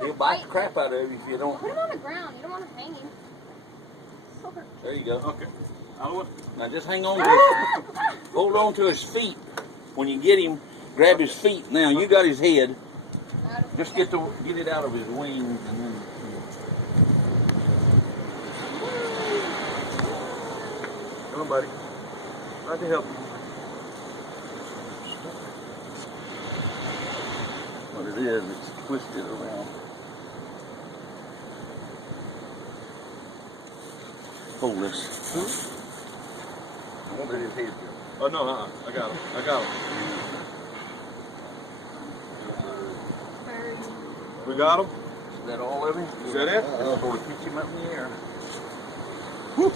He'll bite the crap out of you if you don't. Put him on the ground. You don't want him hanging. There you go. Okay. Now just hang on to his, hold on to his feet. When you get him, grab his feet. Now you got his head. Just get it out of his wings and then. Come on, buddy. Glad to help you. What it is, it's twisted around. Hold this. I won't let his head go. Oh, no, I got him. I got him. We got him? Is that all of him? Is that it? That's before we pitch him up in the air. Woo!